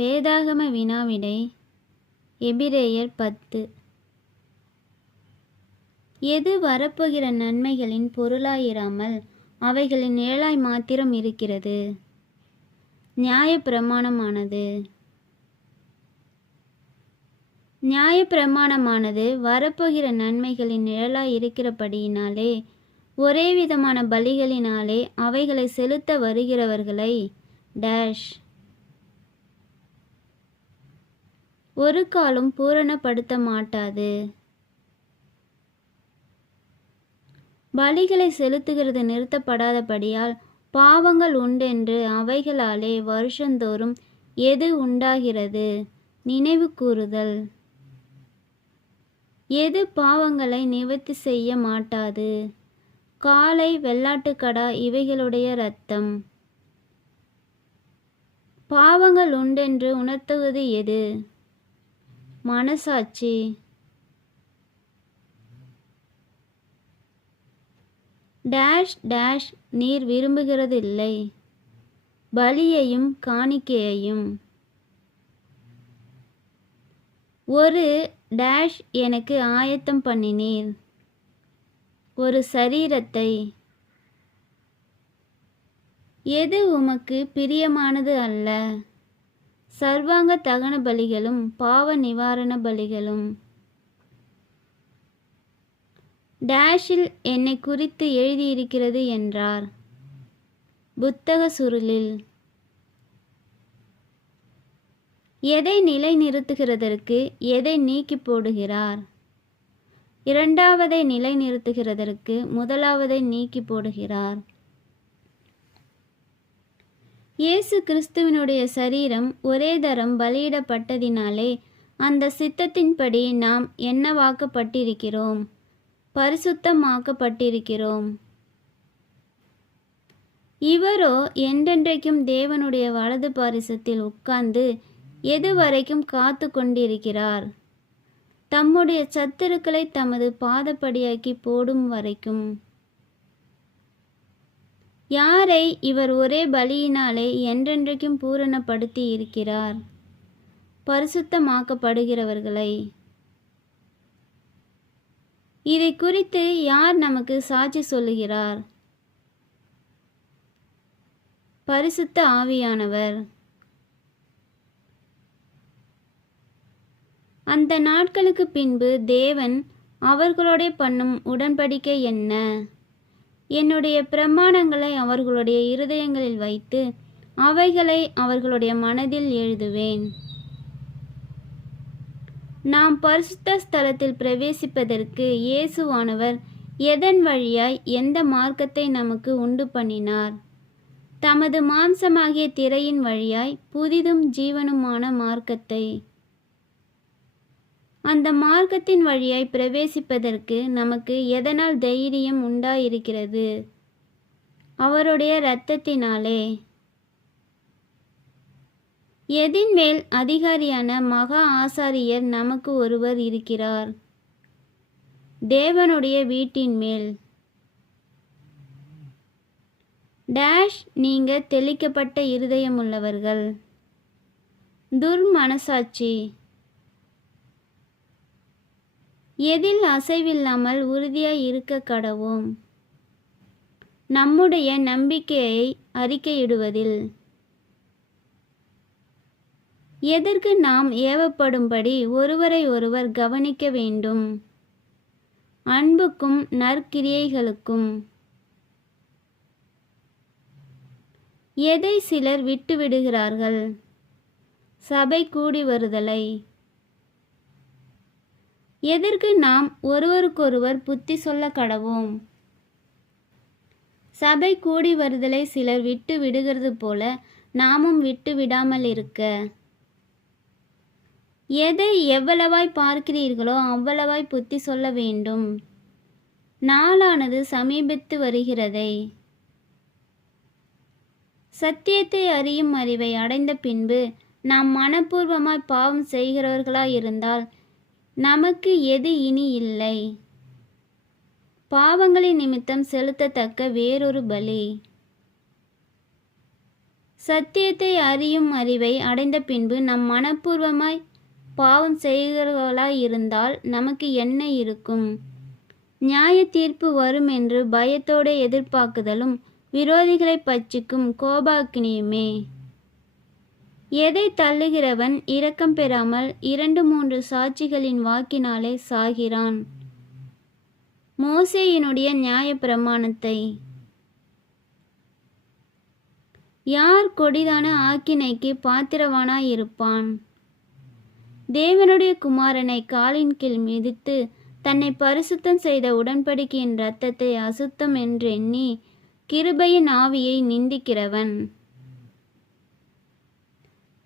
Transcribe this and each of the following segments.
வேதாகம வினாவிடை எபிரேயர் 10. எது வரப்போகிற நன்மைகளின் பொருளாயிராமல் அவைகளின் நிழலாய் மாத்திரம் இருக்கிறது? நியாயப்பிரமாணமானது. நியாயப்பிரமாணமானது வரப்போகிற நன்மைகளின் நிழலாய் இருக்கிறபடியினாலே ஒரே விதமான பலிகளினாலே அவைகளை செலுத்த வருகிறவர்களை டேஷ் ஒரு காலும் பூரணப்படுத்த மாட்டாது. பலிகளை செலுத்துகிறது நிறுத்தப்படாதபடியால் பாவங்கள் உண்டென்று அவைகளாலே வருஷந்தோறும் எது உண்டாகிறது? நினைவு கூறுதல். எது பாவங்களை நிவர்த்தி செய்ய மாட்டாது? காளை, வெள்ளாட்டுக்கடா இவைகளுடைய இரத்தம். பாவங்கள் உண்டென்று உணர்த்துவது எது? மனசாட்சி. டேஷ் டேஷ் நீர் விரும்புகிறதில்லை, பலியையும் காணிக்கையையும். ஒரு டேஷ் எனக்கு ஆயத்தம் பண்ணினீர், ஒரு சரீரத்தை. எது உமக்கு பிரியமானது அல்ல? சர்வாங்க தகன பலிகளும் பாவ நிவாரண பலிகளும். டேஷில் என்னை குறித்து எழுதியிருக்கிறது என்றார். புத்தக சுருளில். எதை நிலைநிறுத்துகிறதற்கு எதை நீக்கி போடுகிறார்? இரண்டாவதை நிலைநிறுத்துகிறதற்கு முதலாவதை நீக்கி போடுகிறார். இயேசு கிறிஸ்துவினுடைய சரீரம் ஒரே தரம் பலியிடப்பட்டதினாலே அந்த சித்தத்தின்படி நாம் என்னவாக்கப்பட்டிருக்கிறோம்? பரிசுத்தமாக்கப்பட்டிருக்கிறோம். இவரோ என்றென்றைக்கும் தேவனுடைய வலது பாரிசத்தில் உட்கார்ந்து எதுவரைக்கும் காத்து கொண்டிருக்கிறார்? தம்முடைய சத்துருக்களை தமது பாதப்படியாக்கி போடும் வரைக்கும். யாரை இவர் ஒரே பலியினாலே என்றென்றைக்கும் பூரணப்படுத்தி இருக்கிறார்? பரிசுத்தமாக்கப்படுகிறவர்களை. இதை குறித்து யார் நமக்கு சாட்சி சொல்லுகிறார்? பரிசுத்த ஆவியானவர். அந்த நாட்களுக்கு பின்பு தேவன் அவர்களோட பண்ணும் உடன்படிக்கை என்ன? என்னுடைய பிரமாணங்களை அவர்களுடைய இருதயங்களில் வைத்து அவைகளை அவர்களுடைய மனதில் எழுதுவேன். நாம் பரிசுத்த ஸ்தலத்தில் பிரவேசிப்பதற்கு இயேசுவானவர் எதன் வழியாய் எந்த மார்க்கத்தை நமக்கு உண்டு பண்ணினார்? தமது மாம்சமாகிய திரையின் வழியாய் புதிதும் ஜீவனுமான மார்க்கத்தை. அந்த மார்க்கத்தின் வழியாய் பிரவேசிப்பதற்கு நமக்கு எதனால் தைரியம் உண்டாயிருக்கிறது? அவருடைய இரத்தத்தினாலே. எதின் மேல் அதிகாரியான மகா ஆசாரியர் நமக்கு ஒருவர் இருக்கிறார்? தேவனுடைய வீட்டின் மேல். டேஷ் நீங்க தெளிக்கப்பட்ட இருதயமுள்ளவர்கள். துர்மனசாட்சி. எதில் அசைவில்லாமல் உறுதியாய் இருக்க கடவோம்? நம்முடைய நம்பிக்கையை அறிக்கையிடுவதில். எதற்கு நாம் ஏவப்படும்படி ஒருவரை ஒருவர் கவனிக்க வேண்டும்? அன்புக்கும் நற்கிரியைகளுக்கும். எதை சிலர் விட்டுவிடுகிறார்கள்? சபை கூடி வருதலை. எதற்கு நாம் ஒருவருக்கொருவர் புத்தி சொல்ல கடவோம்? சபை கூடி வருதலை சிலர் விட்டு விடுகிறது போல நாமும் விட்டு விடாமல் இருக்க. எதை எவ்வளவாய் பார்க்கிறீர்களோ அவ்வளவாய் புத்தி சொல்ல வேண்டும். நாளானது சமீபித்து வருகிறதை. சத்தியத்தை அறியும் அறிவை அடைந்த பின்பு நாம் மனப்பூர்வமாய் பாவம் செய்கிறவர்களாயிருந்தால் நமக்கு எது இனி இல்லை? பாவங்களின் நிமித்தம் செலுத்தத்தக்க வேறொரு பலி. சத்தியத்தை அறியும் அறிவை அடைந்த பின்பு நம் மனப்பூர்வமாய் பாவம் செய்கிறவர்களாய் இருந்தால் நமக்கு என்ன இருக்கும்? நியாய தீர்ப்பு வரும் என்று பயத்தோடு எதிர்பார்க்குதலும் விரோதிகளை பட்சிக்கும் கோபாக்கினியுமே. எதை தள்ளுகிறவன் இரக்கம் பெறாமல் 2-3 சாட்சிகளின் வாக்கினாலே சாகிறான். மோசேயினுடைய நியாய பிரமாணத்தை யார் கொடிதான ஆக்கினைக்கு பாத்திரவானாயிருப்பான்? தேவனுடைய குமாரனை காலின் கீழ் மிதித்து தன்னை பரிசுத்தம் செய்த உடன்படிக்கையின் இரத்தத்தை அசுத்தம் என்றெண்ணி கிருபையின் ஆவியை நிந்திக்கிறவன்.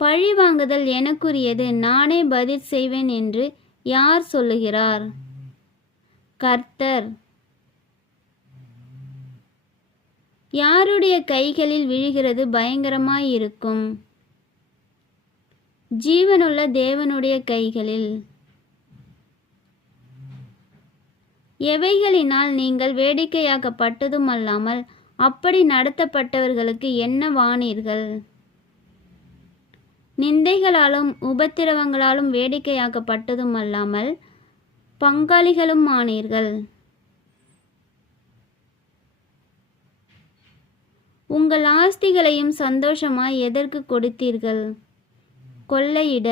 பழி வாங்குதல் எனக்குரியது, நானே பதில் செய்வேன் என்று யார் சொல்லுகிறார்? கர்த்தர். யாருடைய கைகளில் விழுகிறது பயங்கரமாயிருக்கும்? ஜீவனுள்ள தேவனுடைய கைகளில். எவைகளினால் நீங்கள் வேடிக்கையாக்கப்பட்டதும் அல்லாமல் அப்படி நடத்தப்பட்டவர்களுக்கு என்னவானீர்கள்? நிந்தைகளாலும் உபத்திரவங்களாலும் வேடிக்கையாக்கப்பட்டதும் அல்லாமல் பங்காளிகளும் ஆனீர்கள். உங்கள் ஆஸ்திகளையும் சந்தோஷமாய் எதற்கு கொடுத்தீர்கள்? கொள்ளையிட.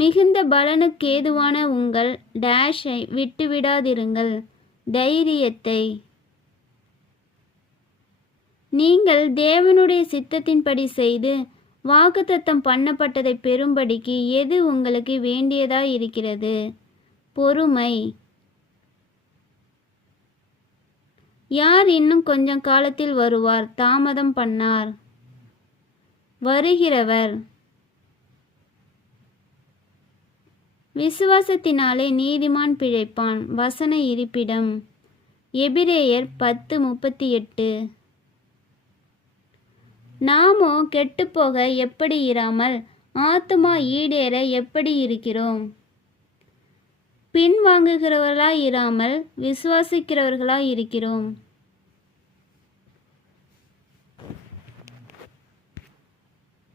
மிகுந்த பலனுக்கேதுவான உங்கள் டேஷை விட்டுவிடாதிருங்கள், தைரியத்தை. நீங்கள் தேவனுடைய சித்தத்தின்படி செய்து வாக்குத்தத்தம் பண்ணப்பட்டதை பெறும்படிக்கு எது உங்களுக்கு வேண்டியதாய் இருக்கிறது? பொறுமை. யார் இன்னும் கொஞ்சம் காலத்தில் வருவார், தாமதம் பண்ணார்? வருகிறவர். விசுவாசத்தினாலே நீதிமான் பிழைப்பான். வசன இருப்பிடம் எபிரேயர் 10:38. நாமோ கெட்டுப்போக எப்படி இராமல் ஆத்துமா ஈடேற எப்படி இருக்கிறோம்? பின்வாங்குகிறவர்களாய் இராமல் விசுவாசிக்கிறவர்களாய் இருக்கிறோம்.